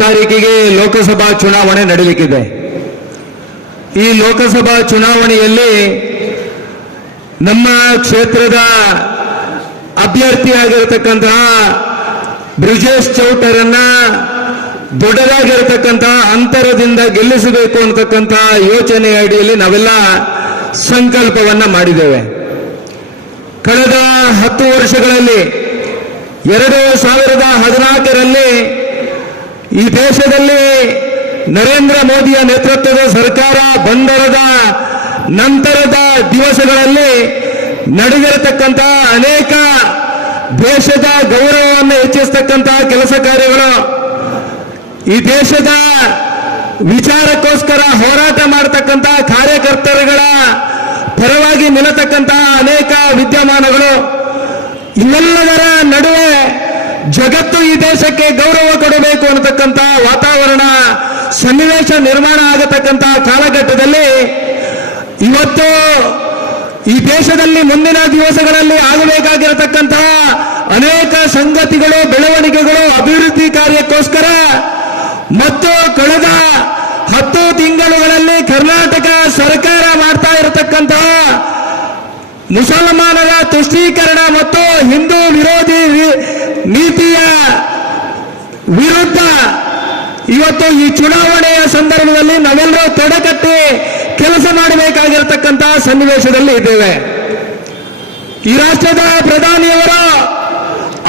ತಾರೀಕಿಗೆ ಲೋಕಸಭಾ ಚುನಾವಣೆ ನಡೆಯಲಿಕ್ಕಿದೆ. ಈ ಲೋಕಸಭಾ ಚುನಾವಣೆಯಲ್ಲಿ ನಮ್ಮ ಕ್ಷೇತ್ರದ ಅಭ್ಯರ್ಥಿಯಾಗಿರತಕ್ಕಂತಹ ಬ್ರಿಜೇಶ್ ಚೌಟರನ್ನ ದೊಡ್ಡದಾಗಿರತಕ್ಕಂತಹ ಅಂತರದಿಂದ ಗೆಲ್ಲಿಸಬೇಕು ಅಂತಕ್ಕಂತಹ ಯೋಚನೆಯ ಅಡಿಯಲ್ಲಿ ನಾವೆಲ್ಲ ಸಂಕಲ್ಪವನ್ನ ಮಾಡಿದ್ದೇವೆ. ಕಳೆದ 10 ವರ್ಷಗಳಲ್ಲಿ 2014ರಲ್ಲಿ ಈ ದೇಶದಲ್ಲಿ ನರೇಂದ್ರ ಮೋದಿಯ ನೇತೃತ್ವದ ಸರ್ಕಾರ ಬಂದರದ ನಂತರದ ದಿವಸಗಳಲ್ಲಿ ನಡೆದಿರತಕ್ಕಂತಹ ಅನೇಕ ದೇಶದ ಗೌರವವನ್ನು ಹೆಚ್ಚಿಸತಕ್ಕಂತಹ ಕೆಲಸ ಕಾರ್ಯಗಳು, ಈ ದೇಶದ ವಿಚಾರಕ್ಕೋಸ್ಕರ ಹೋರಾಟ ಮಾಡತಕ್ಕಂತಹ ಕಾರ್ಯಕರ್ತರುಗಳ ಪರವಾಗಿ ನಿಲ್ಲತಕ್ಕಂತಹ ಅನೇಕ ವಿದ್ಯಮಾನಗಳು, ಇವೆಲ್ಲದರ ನಡುವೆ ಜಗತ್ತು ಈ ದೇಶಕ್ಕೆ ಗೌರವ ಕೊಡಬೇಕು ಅನ್ನತಕ್ಕಂಥ ವಾತಾವರಣ ಸನ್ನಿವೇಶ ನಿರ್ಮಾಣ ಆಗತಕ್ಕಂತಹ ಕಾಲಘಟ್ಟದಲ್ಲಿ ಇವತ್ತು ಈ ದೇಶದಲ್ಲಿ ಮುಂದಿನ ದಿವಸಗಳಲ್ಲಿ ಆಗಬೇಕಾಗಿರತಕ್ಕಂತಹ ಅನೇಕ ಸಂಗತಿಗಳು, ಬೆಳವಣಿಗೆಗಳು, ಅಭಿವೃದ್ಧಿ ಕಾರ್ಯಕ್ಕೋಸ್ಕರ ಮತ್ತು ಕಳೆದ 10 ತಿಂಗಳುಗಳಲ್ಲಿ ಕರ್ನಾಟಕ ಸರ್ಕಾರ ಮಾಡ್ತಾ ಇರತಕ್ಕಂತಹ ಮುಸಲ್ಮಾನರ ತುಷ್ಟೀಕರಣ ಮತ್ತು ಹಿಂದೂ ವಿರೋಧಿ ನೀತಿಯ ವಿರುದ್ಧ ಇವತ್ತು ಈ ಚುನಾವಣೆಯ ಸಂದರ್ಭದಲ್ಲಿ ನಾವೆಲ್ಲರೂ ತೊಡೆಕಟ್ಟಿ ಕೆಲಸ ಮಾಡಬೇಕಾಗಿರತಕ್ಕಂತಹ ಸನ್ನಿವೇಶದಲ್ಲಿ ಇದ್ದೇವೆ. ಈ ರಾಷ್ಟ್ರದ ಪ್ರಧಾನಿಯವರು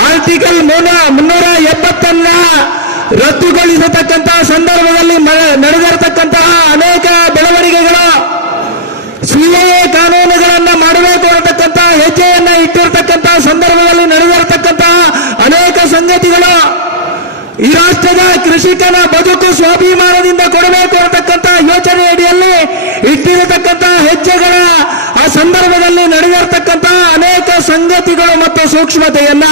ಆರ್ಟಿಕಲ್ 370 ರದ್ದುಗೊಳಿಸತಕ್ಕಂತಹ ಸಂದರ್ಭದಲ್ಲಿ ನಡೆದಿರತಕ್ಕಂತಹ ಅನೇಕ ಬೆಳವಣಿಗೆಗಳು, ಸಿಎಎ ಕಾನೂನುಗಳನ್ನ ಮಾಡಬೇಕು ಅನ್ನತಕ್ಕಂತಹ ಹೆಜ್ಜೆಯನ್ನ ಇಟ್ಟಿರತಕ್ಕಂತಹ ಸಂದರ್ಭದಲ್ಲಿ ನಡೆದಿರತಕ್ಕಂತಹ ಅನೇಕ ಸಂಗತಿಗಳು, ಈ ರಾಷ್ಟ್ರದ ಕೃಷಿಕನ ಬದುಕು ಸ್ವಾಭಿಮಾನದಿಂದ ಕೊಡಬೇಕು ಅನ್ನತಕ್ಕಂತಹ ಯೋಚನೆ ಅಡಿಯಲ್ಲಿ ಇಟ್ಟಿರತಕ್ಕಂತಹ ಹೆಜ್ಜೆಗಳ ಆ ಸಂದರ್ಭದಲ್ಲಿ ನಡೆದಿರತಕ್ಕಂತಹ ಅನೇಕ ಸಂಗತಿಗಳು ಮತ್ತು ಸೂಕ್ಷ್ಮತೆಯನ್ನ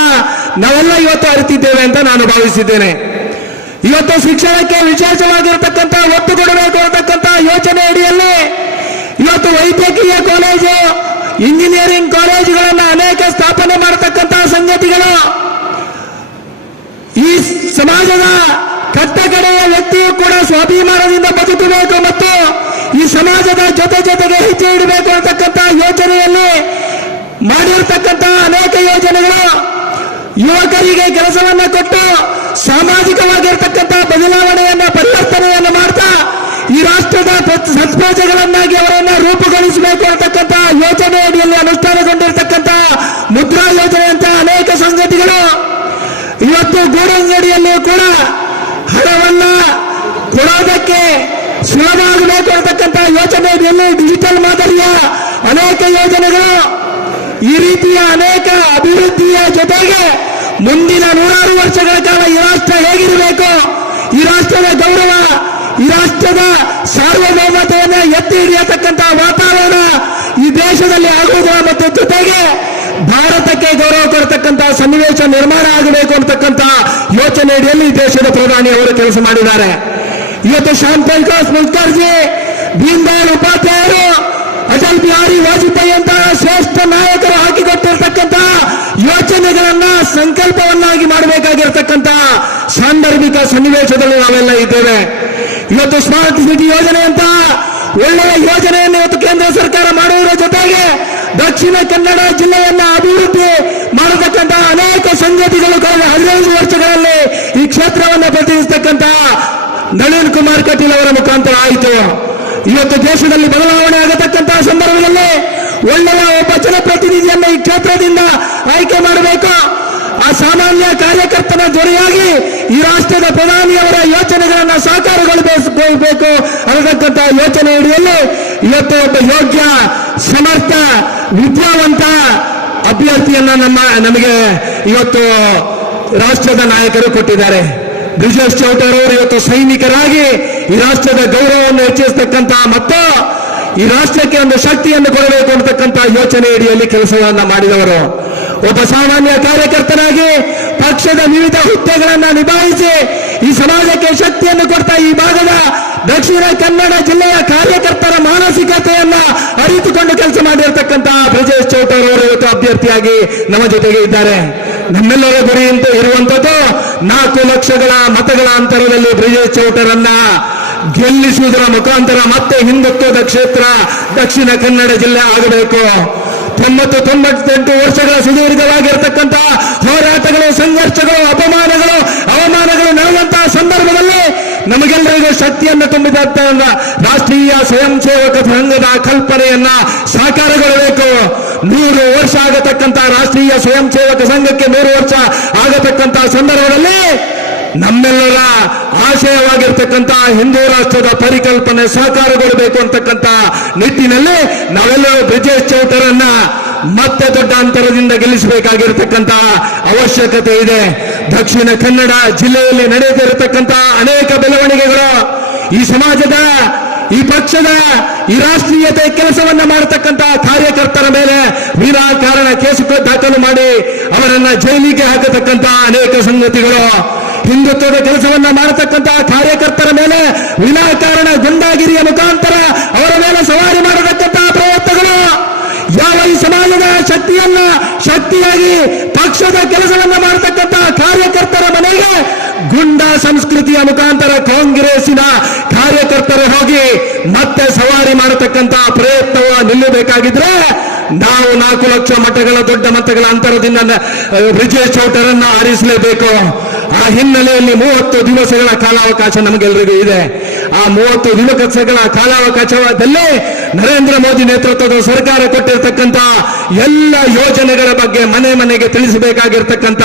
ನಾವೆಲ್ಲ ಇವತ್ತು ಅರಿತಿದ್ದೇವೆ ಅಂತ ನಾನು ಭಾವಿಸಿದ್ದೇನೆ. ಇವತ್ತು ಶಿಕ್ಷಣಕ್ಕೆ ವಿಶೇಷವಾಗಿರತಕ್ಕಂತಹ ಒತ್ತು ಕೊಡಬೇಕು ಅನ್ನತಕ್ಕಂತಹ ಯೋಚನೆ ಅಡಿಯಲ್ಲಿ ಇವತ್ತು ವೈದ್ಯಕೀಯ ಕಾಲೇಜು, ಇಂಜಿನಿಯರಿಂಗ್ ಕಾಲೇಜುಗಳನ್ನು ಅನೇಕ ಸ್ಥಾಪನೆ ಮಾಡತಕ್ಕಂತಹ ಸಂಗತಿಗಳು, ಈ ಸಮಾಜದ ಕಟ್ಟಕಡೆಯ ವ್ಯಕ್ತಿಯು ಕೂಡ ಸ್ವಾಭಿಮಾನದಿಂದ ಬದುಕಬೇಕು ಮತ್ತು ಈ ಸಮಾಜದ ಜೊತೆಗೆ ಹೆಜ್ಜೆ ಇಡಬೇಕು ಅನ್ನತಕ್ಕಂತಹ ಯೋಚನೆಯಲ್ಲಿ ಮಾಡಿರ್ತಕ್ಕಂತಹ ಅನೇಕ ಯೋಜನೆಗಳು, ಯುವಕರಿಗೆ ಕೆಲಸವನ್ನ ಕೊಟ್ಟು ಸಾಮಾಜಿಕವಾಗಿರ್ತಕ್ಕಂತಹ ಬದಲಾವಣೆಯನ್ನ ಪರಿವರ್ತನೆಯನ್ನು ಮಾಡ್ತಾ ಈ ರಾಷ್ಟ್ರದ ಸತ್ಪ್ರಜೆಗಳನ್ನಾಗಿ ಅವರನ್ನ ರೂಪುಗೊಳಿಸಬೇಕು ಅನ್ನತಕ್ಕಂತಹ ಯೋಜನೆ ಅಡಿಯಲ್ಲಿ ಅನುಷ್ಠಾನಗೊಂಡಿರ್ತಕ್ಕಂತಹ ಮುದ್ರಾ ಯೋಜನೆಯಂತಹ ಅನೇಕ ಸಂಗತಿಗಳು, ಇವತ್ತು ಗೂಡಂಗಡಿಯಲ್ಲಿಯೂ ಕೂಡ ಹಣವನ್ನ ಕೊಡೋದಕ್ಕೆ ಸುಲಭ ಆಗಬೇಕು ಅನ್ನತಕ್ಕಂತಹ ಯೋಜನೆ ಅಡಿಯಲ್ಲಿ ಡಿಜಿಟಲ್ ಮಾದರಿಯ ಅನೇಕ ಯೋಜನೆಗಳು, ಈ ರೀತಿಯ ಅನೇಕ ಅಭಿವೃದ್ಧಿಯ ಜೊತೆಗೆ ಮುಂದಿನ 100 ವರ್ಷಗಳ ಕಾಲ ಈ ರಾಷ್ಟ್ರ ಹೇಗಿರಬೇಕು, ಈ ರಾಷ್ಟ್ರದ ಗೌರವ, ಈ ರಾಷ್ಟ್ರದ ಸಾರ್ವಭೌಮತೆಯನ್ನು ಎತ್ತಿ ಹಿಡಿಯತಕ್ಕಂತಹ ವಾತಾವರಣ ಈ ದೇಶದಲ್ಲಿ ಆಗುವುದರ ಮತ್ತು ಜೊತೆಗೆ ಭಾರತಕ್ಕೆ ಗೌರವ ಕೊಡತಕ್ಕಂತಹ ಸನ್ನಿವೇಶ ನಿರ್ಮಾಣ ಆಗಬೇಕು ಅಂತಕ್ಕಂತಹ ಯೋಚನೆ ಅಡಿಯಲ್ಲಿ ಈ ದೇಶದ ಪ್ರಧಾನಿ ಅವರು ಕೆಲಸ ಮಾಡಿದ್ದಾರೆ. ಇವತ್ತು ಶ್ಯಾಮ್ ಪ್ರಕಾಶ್ ಮುಖರ್ಜಿ, ದೀನ್ ದಯಾಳ್ ಉಪಾಧ್ಯಾಯರು, ಅಟಲ್ ಬಿಹಾರಿ ವಾಜಪೇಯಿ ಅಂತಹ ಶ್ರೇಷ್ಠ ನಾಯಕರು ಹಾಕಿಕೊಟ್ಟಿರ್ತಕ್ಕಂತಹ ಯೋಚನೆಗಳನ್ನ ಸಂಕಲ್ಪವನ್ನಾಗಿ ಮಾಡಬೇಕಾಗಿರ್ತಕ್ಕಂತಹ ಸಾಂದರ್ಭಿಕ ಸನ್ನಿವೇಶದಲ್ಲಿ ನಾವೆಲ್ಲ ಇದ್ದೇವೆ. ಇವತ್ತು ಸ್ಮಾರ್ಟ್ ಸಿಟಿ ಯೋಜನೆ ಅಂತ ಒಳ್ಳೆಯ ಯೋಜನೆಯನ್ನು ಇವತ್ತು ಕೇಂದ್ರ ಸರ್ಕಾರ ಮಾಡುವುದರ ಜೊತೆಗೆ ದಕ್ಷಿಣ ಕನ್ನಡ ಜಿಲ್ಲೆಯನ್ನ ಅಭಿವೃದ್ಧಿ ಮಾಡತಕ್ಕಂತಹ ಅನೇಕ ಸಂಗತಿಗಳು ಕಳೆದ 15 ವರ್ಷಗಳಲ್ಲಿ ಈ ಕ್ಷೇತ್ರವನ್ನು ಪ್ರತಿನಿಧಿಸತಕ್ಕಂತಹ ನಳಿನ್ ಕುಮಾರ್ ಕಟೀಲ್ ಅವರ ಮುಖಾಂತರ ಆಯಿತು. ಇವತ್ತು ದೇಶದಲ್ಲಿ ಬದಲಾವಣೆ ಆಗತಕ್ಕಂತಹ ಸಂದರ್ಭದಲ್ಲಿ ಒಳ್ಳೆಯ ಒಬ್ಬ ಜನಪ್ರತಿನಿಧಿಯನ್ನು ಈ ಕ್ಷೇತ್ರದಿಂದ ಆಯ್ಕೆ ಮಾಡಬೇಕು. ಆ ಸಾಮಾನ್ಯ ಕಾರ್ಯಕರ್ತನ ಜೊತೆಯಾಗಿ ಈ ರಾಷ್ಟ್ರದ ಪ್ರಧಾನಿಯವರ ಯೋಚನೆಗಳನ್ನು ಸಾಕಾರಗೊಳಿಸಬೇಕು ಅನ್ನತಕ್ಕಂತಹ ಯೋಚನೆ ಅಡಿಯಲ್ಲಿ ಇವತ್ತು ಒಬ್ಬ ಯೋಗ್ಯ, ಸಮರ್ಥ, ವಿದ್ಯಾವಂತ ಅಭ್ಯರ್ಥಿಯನ್ನ ನಮಗೆ ಇವತ್ತು ರಾಷ್ಟ್ರದ ನಾಯಕರು ಕೊಟ್ಟಿದ್ದಾರೆ. ಬ್ರಿಜೇಶ್ ಚೌಟರ್ ಅವರು ಇವತ್ತು ಸೈನಿಕರಾಗಿ ಈ ರಾಷ್ಟ್ರದ ಗೌರವವನ್ನು ಹೆಚ್ಚಿಸತಕ್ಕಂತಹ ಮತ್ತು ಈ ರಾಷ್ಟ್ರಕ್ಕೆ ಒಂದು ಶಕ್ತಿಯನ್ನು ಕೊಡಬೇಕು ಅನ್ನತಕ್ಕಂತಹ ಯೋಚನೆ ಅಡಿಯಲ್ಲಿ ಕೆಲಸವನ್ನ ಮಾಡಿದವರು. ಒಬ್ಬ ಸಾಮಾನ್ಯ ಕಾರ್ಯಕರ್ತನಾಗಿ ಪಕ್ಷದ ವಿವಿಧ ಹುದ್ದೆಗಳನ್ನು ನಿಭಾಯಿಸಿ ಈ ಸಮಾಜಕ್ಕೆ ಶಕ್ತಿಯನ್ನು ಕೊಡ್ತಾ ಈ ಭಾಗದ ದಕ್ಷಿಣ ಕನ್ನಡ ಜಿಲ್ಲೆಯ ಕಾರ್ಯಕರ್ತರ ಮಾನಸಿಕತೆಯನ್ನ ಅರಿತುಕೊಂಡು ಕೆಲಸ ಮಾಡಿರ್ತಕ್ಕಂತಹ ಬ್ರಿಜೇಶ್ ಚೌಟರ್ ಅವರು ಇವತ್ತು ಅಭ್ಯರ್ಥಿಯಾಗಿ ನಮ್ಮ ಜೊತೆಗೆ ಇದ್ದಾರೆ. ನಮ್ಮೆಲ್ಲರ ಗುರಿ ಇರುವಂತದ್ದು 4 ಲಕ್ಷಗಳ ಮತಗಳ ಅಂತರದಲ್ಲಿ ಬ್ರಿಜೇಶ್ ಚೌಟರನ್ನ ಗೆಲ್ಲಿಸುವುದರ ಮುಖಾಂತರ ಮತ್ತೆ ಹಿಂದುತ್ವದ ಕ್ಷೇತ್ರ ದಕ್ಷಿಣ ಕನ್ನಡ ಜಿಲ್ಲೆ ಆಗಬೇಕು. 98 ವರ್ಷಗಳ ಸುದೀರ್ಘವಾಗಿರತಕ್ಕಂಥ ಹೋರಾಟಗಳು, ಸಂಘರ್ಷಗಳು, ಅವಮಾನಗಳು ನಡೆದಂತಹ ಸಂದರ್ಭದಲ್ಲಿ ನಮಗೆಲ್ಲರಿಗೂ ಶಕ್ತಿಯನ್ನು ತುಂಬಿದಂತ ರಾಷ್ಟ್ರೀಯ ಸ್ವಯಂ ಸೇವಕ ಸಂಘದ ಕಲ್ಪನೆಯನ್ನ ಸಾಕಾರಗೊಳ್ಳಬೇಕು. 100 ವರ್ಷ ಆಗತಕ್ಕಂಥ ರಾಷ್ಟ್ರೀಯ ಸ್ವಯಂ ಸೇವಕ ಸಂಘಕ್ಕೆ 100 ವರ್ಷ ಆಗತಕ್ಕಂಥ ಸಂದರ್ಭದಲ್ಲಿ ನಮ್ಮೆಲ್ಲರ ಆಶಯವಾಗಿರ್ತಕ್ಕಂಥ ಹಿಂದೂ ರಾಷ್ಟ್ರದ ಪರಿಕಲ್ಪನೆ ಸಾಕಾರಗೊಳ್ಳಬೇಕು ಅಂತಕ್ಕಂಥ ನಿಟ್ಟಿನಲ್ಲಿ ನಾವೆಲ್ಲರೂ ಬ್ರಿಜೇಶ್ ಚೌಟರನ್ನ ಮತ್ತೆ ದೊಡ್ಡ ಅಂತರದಿಂದ ಗೆಲ್ಲಿಸಬೇಕಾಗಿರ್ತಕ್ಕಂಥ ಅವಶ್ಯಕತೆ ಇದೆ. ದಕ್ಷಿಣ ಕನ್ನಡ ಜಿಲ್ಲೆಯಲ್ಲಿ ನಡೆದಿರತಕ್ಕಂಥ ಅನೇಕ ಬೆಳವಣಿಗೆಗಳು ಈ ಸಮಾಜದ, ಈ ಪಕ್ಷದ, ಈ ರಾಷ್ಟ್ರೀಯತೆ ಕೆಲಸವನ್ನ ಮಾಡತಕ್ಕಂಥ ಕಾರ್ಯಕರ್ತರ ಮೇಲೆ ವಿನಾಕಾರಣ ಕೇಸು ದಾಖಲು ಮಾಡಿ ಅವರನ್ನ ಜೈಲಿಗೆ ಹಾಕತಕ್ಕಂಥ ಅನೇಕ ಸಂಗತಿಗಳು, ಹಿಂದುತ್ವದ ಕೆಲಸವನ್ನ ಮಾಡತಕ್ಕಂಥ ಕಾರ್ಯಕರ್ತರ ಮೇಲೆ ವಿನಾಕಾರಣ ಗುಂಡಾಗಿರಿಯ ಮುಖಾಂತರ ಅವರ ಮೇಲೆ ಸವಾರಿ ಮಾಡತಕ್ಕಂಥ ಪ್ರಯತ್ನಗಳು, ಯಾವ ಈ ಸಮಾಜದ ಶಕ್ತಿಯಾಗಿ ಪಕ್ಷದ ಕೆಲಸವನ್ನ ಮಾಡತಕ್ಕಂಥ ಕಾರ್ಯಕರ್ತರ ಮನೆಗೆ ಗುಂಡಾ ಸಂಸ್ಕೃತಿಯ ಮುಖಾಂತರ ಕಾಂಗ್ರೆಸ್ಸಿನ ಕಾರ್ಯಕರ್ತರು ಹೋಗಿ ಮತ್ತೆ ಸವಾರಿ ಮಾಡತಕ್ಕಂಥ ಪ್ರಯತ್ನವ ನಿಲ್ಲಬೇಕಾಗಿದ್ರೆ ನಾವು 4 ಲಕ್ಷ ಮತಗಳ ದೊಡ್ಡ ಮತಗಳ ಅಂತರದಿಂದ ಬ್ರಿಜೇಶ್ ಚೌಟರನ್ನ ಆರಿಸಲೇಬೇಕು. ಆ ಹಿನ್ನೆಲೆಯಲ್ಲಿ 30 ದಿವಸಗಳ ಕಾಲಾವಕಾಶ ನಮಗೆಲ್ಲರಿಗೂ ಇದೆ. ಆ 30 ದಿವಸಗಳ ಕಾಲಾವಕಾಶದಲ್ಲಿ ನರೇಂದ್ರ ಮೋದಿ ನೇತೃತ್ವದ ಸರ್ಕಾರ ಕೊಟ್ಟಿರತಕ್ಕಂಥ ಎಲ್ಲ ಯೋಜನೆಗಳ ಬಗ್ಗೆ ಮನೆ ಮನೆಗೆ ತಿಳಿಸಬೇಕಾಗಿರ್ತಕ್ಕಂಥ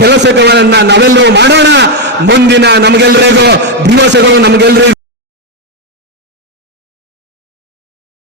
ಕೆಲಸಗಳನ್ನ ನಾವೆಲ್ಲರೂ ಮಾಡೋಣ. ಮುಂದಿನ ನಮಗೆಲ್ಲರಿಗೂ ದಿವಸಗಳು ನಮಗೆಲ್ಲರಿಗೂ